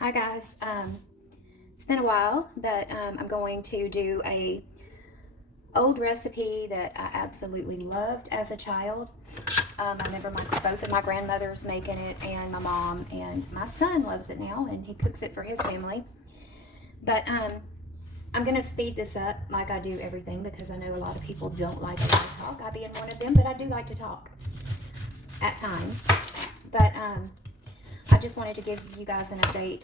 Hi guys. It's been a while, but I'm going to do a old recipe that I absolutely loved as a child. I remember both of my grandmothers making it, and my mom, and my son loves it now, and he cooks it for his family. But I'm going to speed this up like I do everything because I know a lot of people don't like a lot of talk. I being one of them, but I do like to talk at times. But I just wanted to give you guys an update.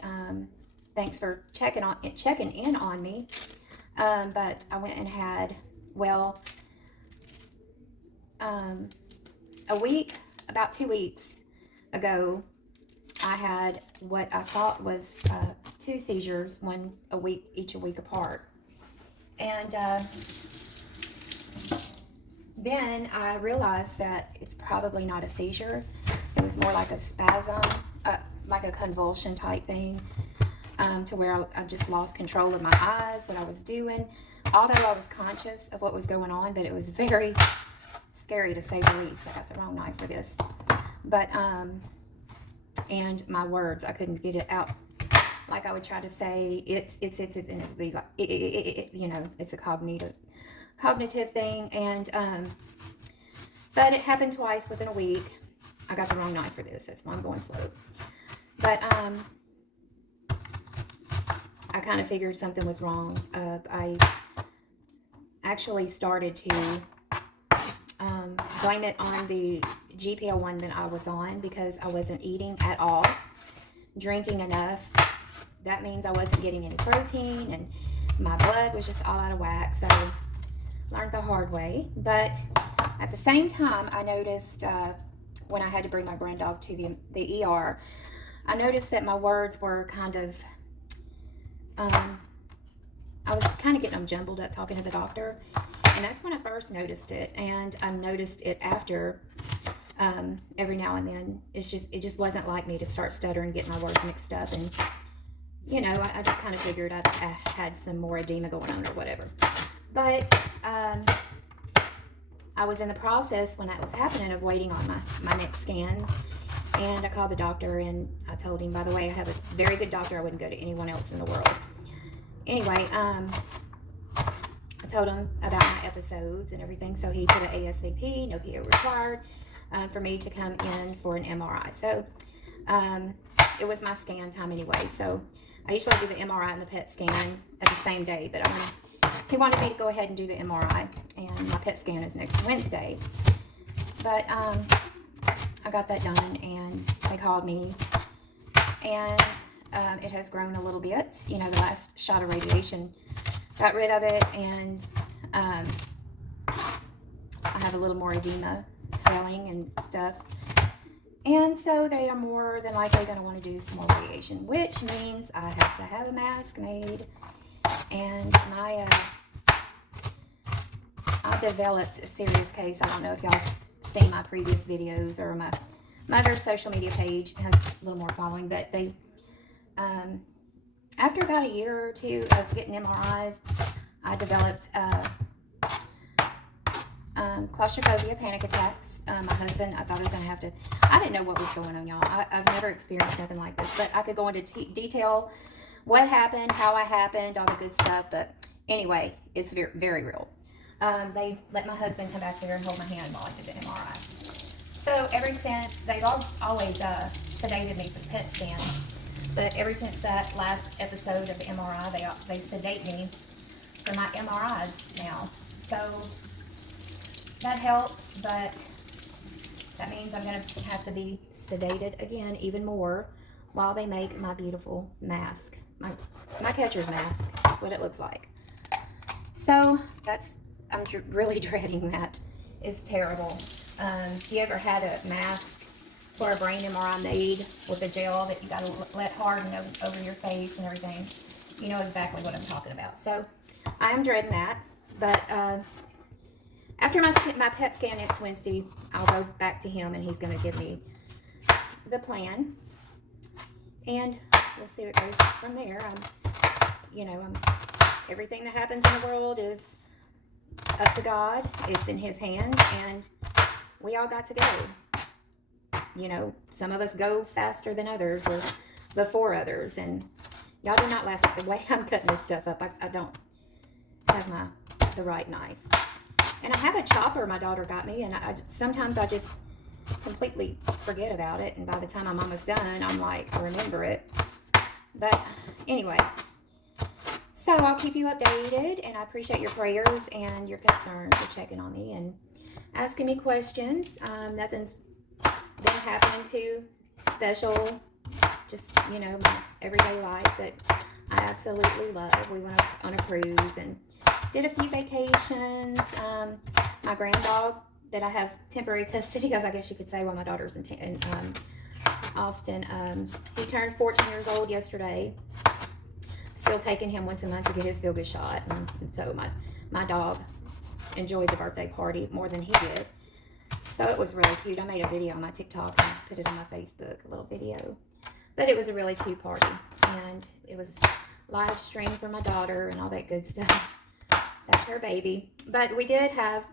Thanks for checking in on me. But I went and had, well, about 2 weeks ago, I had what I thought was 2 seizures, each a week apart. And then I realized that it's probably not a seizure. It was more like a spasm, like a convulsion type thing, to where I just lost control of my eyes, what I was doing, although I was conscious of what was going on, but it was very scary to say the least. I got the wrong knife for this. But, and my words, I couldn't get it out. Like I would try to say, it's, and it's be like, it's a cognitive thing. And, but it happened twice within a week. I got the wrong knife for this. That's why I'm going slow. But, I kind of figured something was wrong. I actually started to blame it on the GPL-1 that I was on because I wasn't eating at all, drinking enough. That means I wasn't getting any protein, and my blood was just all out of whack. So learned the hard way. But at the same time, I noticed when I had to bring my grand dog to the ER, I noticed that my words were kind of, I was kind of getting them jumbled up talking to the doctor. And that's when I first noticed it. And I noticed it after, every now and then. It just wasn't like me to start stuttering, getting my words mixed up. And, I just kind of figured I had some more edema going on or whatever. But I was in the process when that was happening of waiting on my next scans. And I called the doctor and I told him, by the way, I have a very good doctor. I wouldn't go to anyone else in the world. Anyway, I told him about my episodes and everything. So he put an ASAP, no PO required, for me to come in for an MRI. So it was my scan time anyway. So I usually do the MRI and the PET scan at the same day. But he wanted me to go ahead and do the MRI. And my PET scan is next Wednesday. But I got that done, and they called me, and it has grown a little bit. The last shot of radiation got rid of it, and I have a little more edema, swelling and stuff. And so they are more than likely going to want to do some more radiation, which means I have to have a mask made. And I developed a serious case. I don't know if y'all seen my previous videos, or my other social media page has a little more following, but they after about a year or two of getting MRIs, I developed claustrophobia, panic attacks. My husband, I thought I was going to have to, I didn't know what was going on, y'all. I've never experienced nothing like this, but I could go into detail what happened, how it happened, all the good stuff. But anyway, it's very, very real. They let my husband come back there and hold my hand while I did the MRI. So ever since, they've always sedated me for the PET scan, but ever since that last episode of the MRI, they sedate me for my MRIs now. So that helps, but that means I'm going to have to be sedated again even more while they make my beautiful mask, my catcher's mask. That's what it looks like. So I'm really dreading that. It's terrible. If you ever had a mask for a brain MRI made with a gel that you got to let harden over your face and everything, you know exactly what I'm talking about. So I am dreading that. But after my PET scan next Wednesday, I'll go back to him, and he's going to give me the plan. And we'll see what goes from there. Everything that happens in the world is up to God. It's in his hands, and we all got to go. Some of us go faster than others, or before others. And y'all do not laugh at the way I'm cutting this stuff up. I don't have the right knife. And I have a chopper my daughter got me, and sometimes I just completely forget about it, and by the time I'm almost done, I'm like, I remember it. But anyway, so I'll keep you updated, and I appreciate your prayers and your concerns for checking on me and asking me questions. Nothing's been happening too special, just, you know, my everyday life that I absolutely love. We went on a cruise and did a few vacations. My granddog that I have temporary custody of, I guess you could say, while my daughter's in Austin, he turned 14 years old yesterday. Still taking him once a month to get his feel-good shot, and so my dog enjoyed the birthday party more than he did. So it was really cute. I made a video on my TikTok and put it on my Facebook, a little video. But it was a really cute party, and it was live streamed for my daughter and all that good stuff. That's her baby. But we did have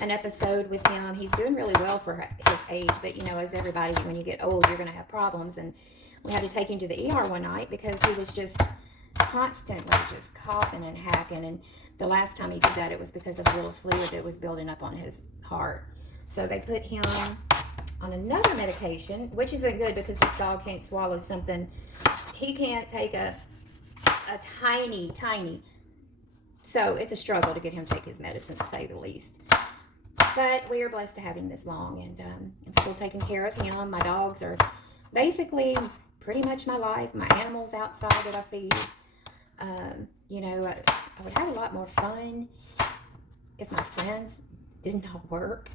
an episode with him. He's doing really well for his age, but you know, as everybody, when you get old, you're going to have problems. And we had to take him to the ER one night because he was just constantly just coughing and hacking. And the last time he did that, it was because of a little fluid that was building up on his heart. So they put him on another medication, which isn't good because this dog can't swallow something. He can't take a tiny. So it's a struggle to get him to take his medicines, to say the least. But we are blessed to have him this long, and I'm still taking care of him. My dogs are basically pretty much my life. My animals outside that I feed. You know, I would have a lot more fun if my friends didn't all work.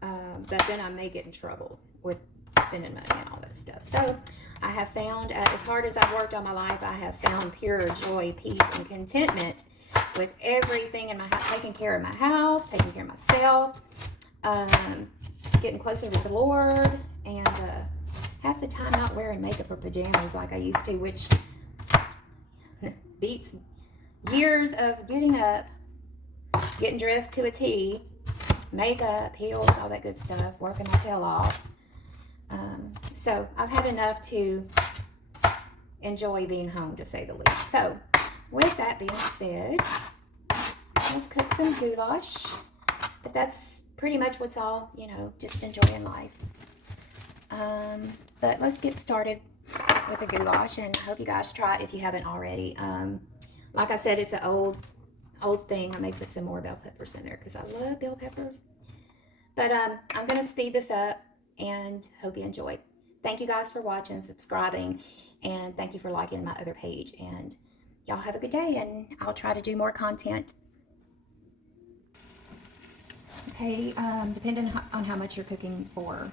But then I may get in trouble with spending money and all that stuff. So I have found, as hard as I've worked all my life, I have found pure joy, peace, and contentment with everything in my house, taking care of my house, taking care of myself, getting closer with the Lord, and half the time not wearing makeup or pajamas like I used to, which beats years of getting up, getting dressed to a T, makeup, heels, all that good stuff, working my tail off. So I've had enough to enjoy being home, to say the least. So with that being said, let's cook some goulash. But that's pretty much what's all, you know, just enjoying life. But let's get started with the goulash, and I hope you guys try it if you haven't already. Like I said, it's an old thing. I may put some more bell peppers in there because I love bell peppers. But I'm going to speed this up and hope you enjoy. Thank you guys for watching, subscribing, and thank you for liking my other page. And y'all have a good day, and I'll try to do more content. Okay, depending on how much you're cooking for,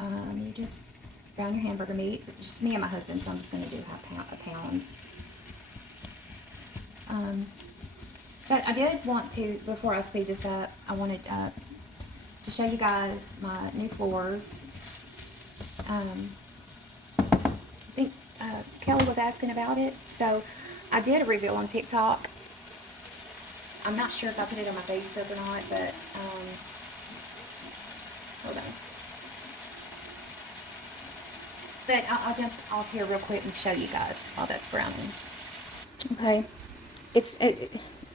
you just brown your hamburger meat. It's just me and my husband, so I'm just going to do a pound. But I did want to, before I speed this up, I wanted to show you guys my new floors. I think Kelly was asking about it, so I did a reveal on TikTok. I'm not sure if I put it on my Facebook or not, but hold on. But I'll jump off here real quick and show you guys while that's browning. Okay,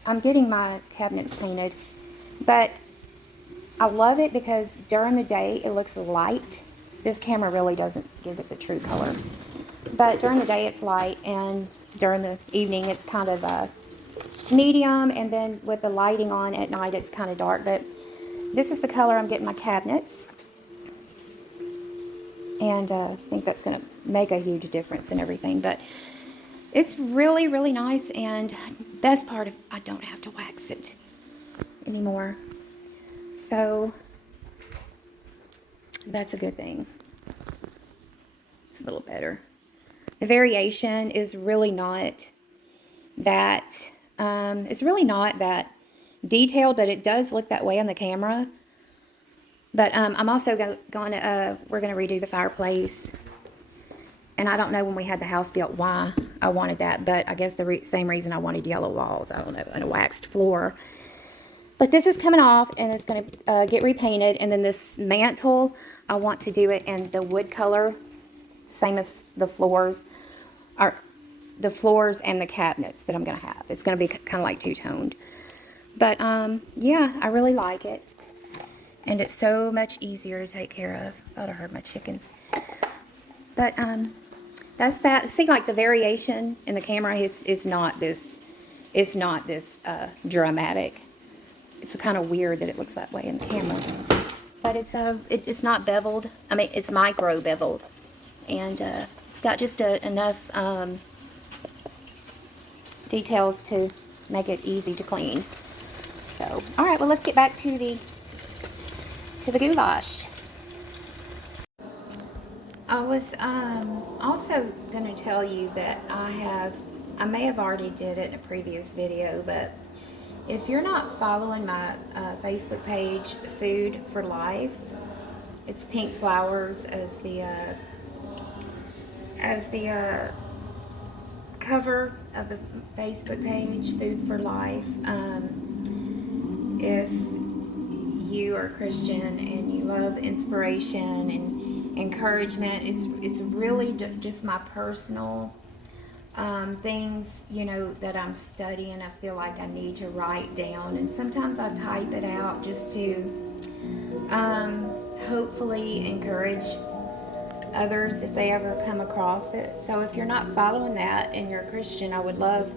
I'm getting my cabinets painted, but I love it because during the day it looks light. This camera really doesn't give it the true color, but during the day it's light, and during the evening it's kind of medium, and then with the lighting on at night it's kind of dark. But this is the color I'm getting my cabinets, and I think that's going to make a huge difference in everything. But it's really, really nice, and best part of, I don't have to wax it anymore, so that's a good thing. It's a little better. The variation is really not that it's really not that detailed, but it does look that way on the camera. But I'm also going to we're going to redo the fireplace, and I don't know when we had the house built why I wanted that, but I guess the same reason I wanted yellow walls, I don't know, and a waxed floor. But this is coming off, and it's going to get repainted. And then this mantle, I want to do it in the wood color. same as the floors, or the floors and the cabinets that I'm going to have. It's going to be kind of like two-toned. But, yeah, I really like it. And it's so much easier to take care of. Thought I heard my chickens. But, that's that. See, like the variation in the camera is not this, dramatic. It's kind of weird that it looks that way in the camera. But it's not beveled. I mean, it's micro beveled. And, it's got just enough, details to make it easy to clean. So, all right, well, let's get back to the goulash. I was also going to tell you that I may have already did it in a previous video, but if you're not following my Facebook page, Food for Life, it's pink flowers as the cover of the Facebook page, Food for Life. If you are a Christian and you love inspiration and encouragement, it's really just my personal things, you know, that I'm studying. I feel like I need to write down, and sometimes I type it out just to hopefully encourage others if they ever come across it. So if you're not following that and you're a Christian, I would love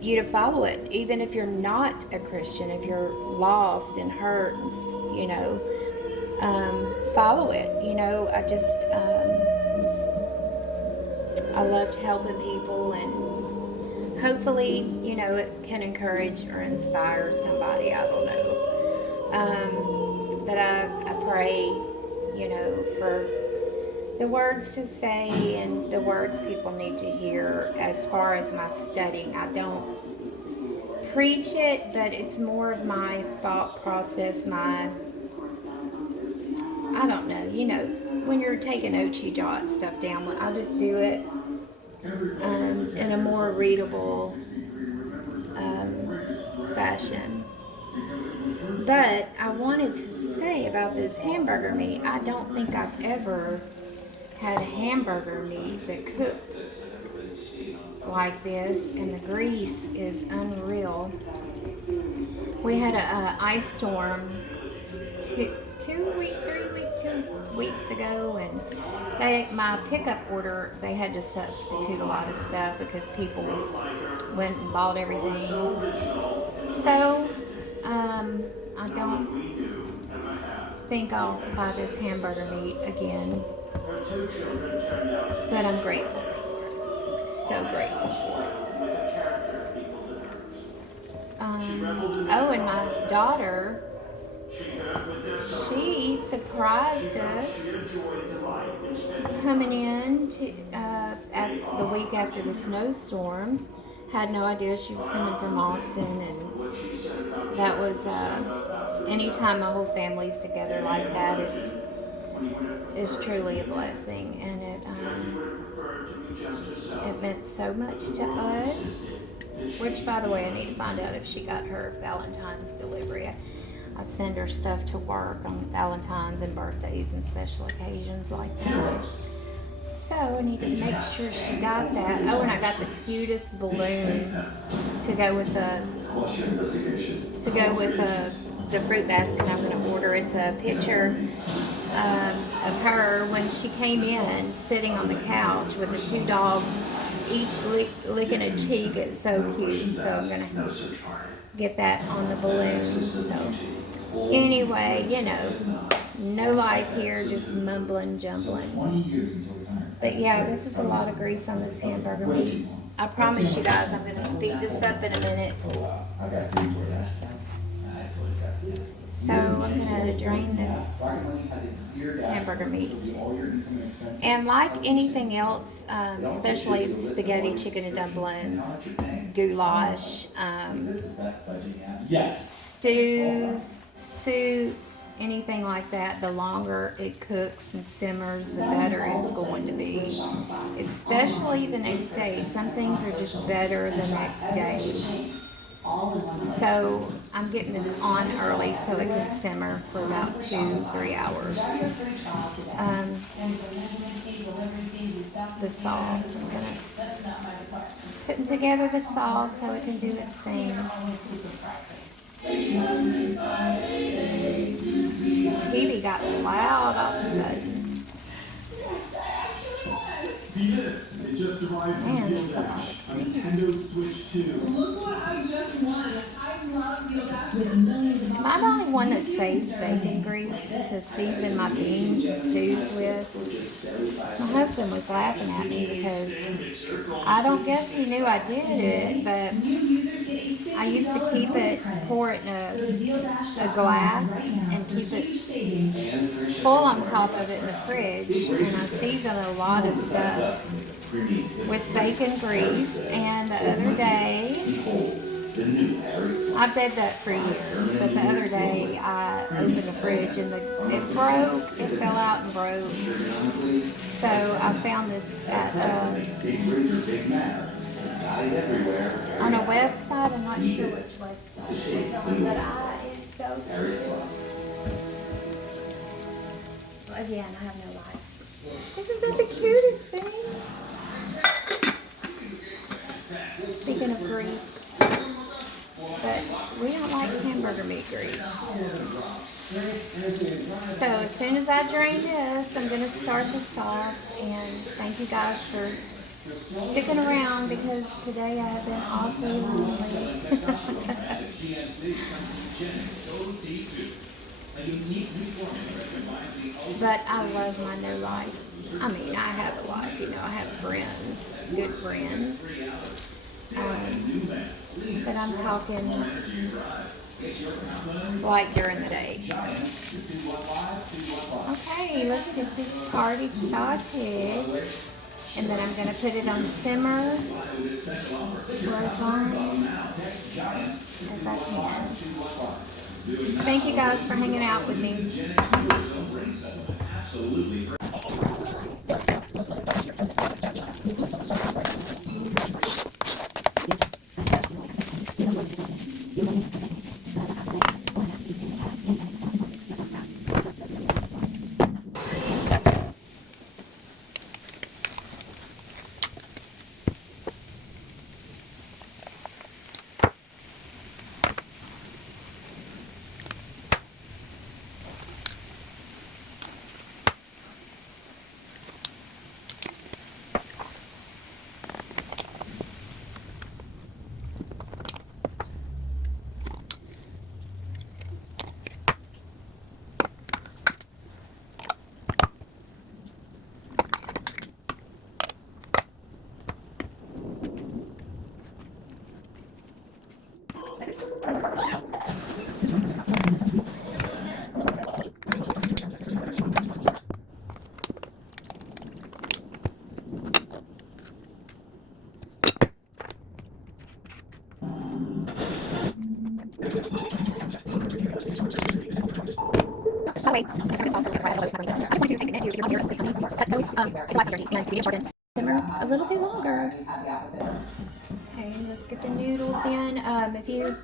you to follow it. Even if you're not a Christian, if you're lost and hurt, you know, follow it. You know, I loved helping people, and hopefully, you know, it can encourage or inspire somebody. I don't know. But I pray, you know, for the words to say and the words people need to hear as far as my studying. I don't preach it, but it's more of my thought process, I don't know, you know, when you're taking notes, you jot stuff down. I just do it in a more readable fashion. But I wanted to say about this hamburger meat, I don't think I've ever had a hamburger meat that cooked like this, and the grease is unreal. We had a ice storm 2 weeks ago, and my pickup order, they had to substitute a lot of stuff because people went and bought everything. So I don't think I'll buy this hamburger meat again, but I'm grateful, so grateful for it. Oh, and my daughter, she surprised us coming in to the week after the snowstorm. Had no idea she was coming from Austin, and that was anytime my whole family's together like that, it's truly a blessing, and it meant so much to us. Which, by the way, I need to find out if she got her Valentine's delivery. I send her stuff to work on Valentine's and birthdays and special occasions like that. So I need to make sure she got that. Oh, and I got the cutest balloon to go with the fruit basket I'm going to order. It's a picture of her when she came in, sitting on the couch with the 2 dogs, each licking a cheek. It's so cute. So I'm going to get that on the balloon. So anyway, you know, no life here, just mumbling, jumbling. But yeah, this is a lot of grease on this hamburger meat. I promise you guys, I'm going to speed this up in a minute. So I'm going to drain this hamburger meat. And like anything else, especially spaghetti, chicken and dumplings, goulash, stews, soups, anything like that, the longer it cooks and simmers, the better it's going to be. Especially the next day. Some things are just better the next day. So I'm getting this on early so it can simmer for about 2-3 hours. the sauce. I'm gonna putting together the sauce so it can do its thing. TV got loud all of a sudden. Man, this is a lot of grease. Am I the only one that saves bacon grease to season my beans and stews with? My husband was laughing at me because I don't guess he knew I did it, but I used to keep it, pour it in a glass and keep it full on top of it in the fridge. And I season a lot of stuff with bacon grease. And the other day, I've did that for years, but the other day I opened the fridge and it broke. It fell out and broke. So I found this at on a website. I'm not sure which website it's on, but it's so cute. Again, I have no life. Isn't that the cutest thing? Speaking of grease, but we don't like hamburger meat grease. So as soon as I drain this, I'm going to start the sauce. And thank you guys for sticking around because today I have been awfully lonely. But I love my new life. I mean, I have a life, you know, I have friends, good friends. But I'm talking like during the day. Okay, let's get this party started. And then I'm going to put it on simmer for as long as I can. Thank you guys for hanging out with me. Oh wait, this also right below I just wanted to take the net if you want to hear this honey cut code. It's 530 and medium shortened. Simmer a little bit longer. Okay, let's get the noodles in. If you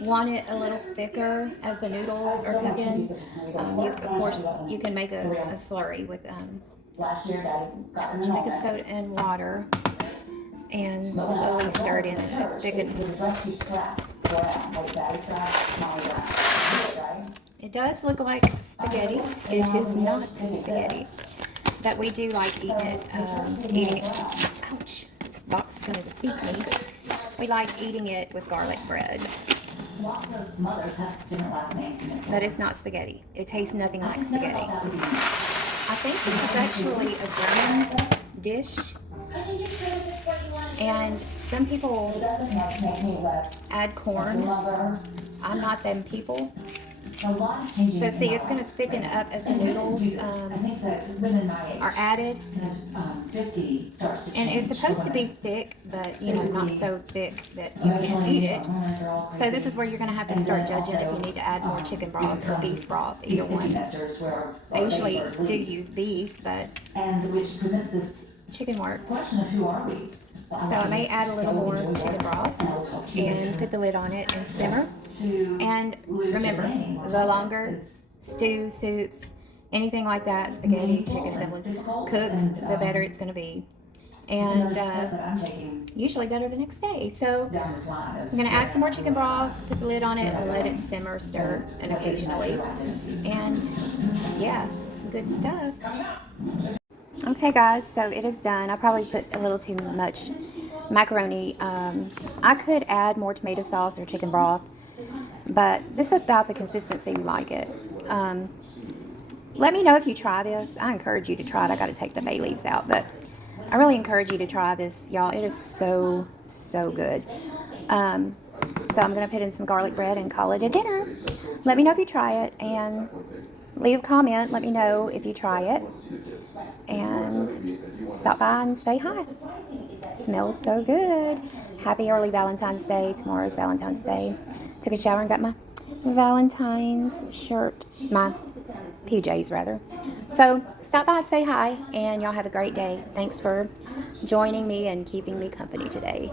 want it a little thicker as the noodles are cooking, of course you can make a slurry with baking soda and water and slowly stir it in and thicken. It does look like spaghetti. It is not spaghetti, but we do like eating it. Ouch! This box is going to defeat me. We like eating it with garlic bread. But it's not spaghetti. It tastes nothing like spaghetti. I think this is actually a German dish. And some people add corn. I'm not them people. So see, it's going to thicken up as the noodles are added. And it's supposed to be thick, but you know, not so thick that you can't eat it. So this is where you're going to have to start judging if you need to add more chicken broth or beef broth, either one. I usually do use beef, but chicken works. So I may add a little more chicken broth and put the lid on it and simmer. And remember, the longer stew, soups, anything like that, spaghetti, chicken and dumplings cooks, the better it's going to be. and usually better the next day. So I'm going to add some more chicken broth, put the lid on it, and let it simmer, stir, and occasionally. And yeah, some good stuff. Okay guys, so it is done. I probably put a little too much macaroni. I could add more tomato sauce or chicken broth, but this is about the consistency you like it. Let me know if you try this. I encourage you to try it. I got to take the bay leaves out, but I really encourage you to try this, y'all. It is so, so good. So I'm going to put in some garlic bread and call it a dinner. Let me know if you try it, and leave a comment. Let me know if you try it, and stop by and say hi. Smells so good. Happy early Valentine's Day. Tomorrow's Valentine's Day. Took a shower and got my Valentine's shirt, my PJs rather. So stop by and say hi, and y'all have a great day. Thanks for joining me and keeping me company today.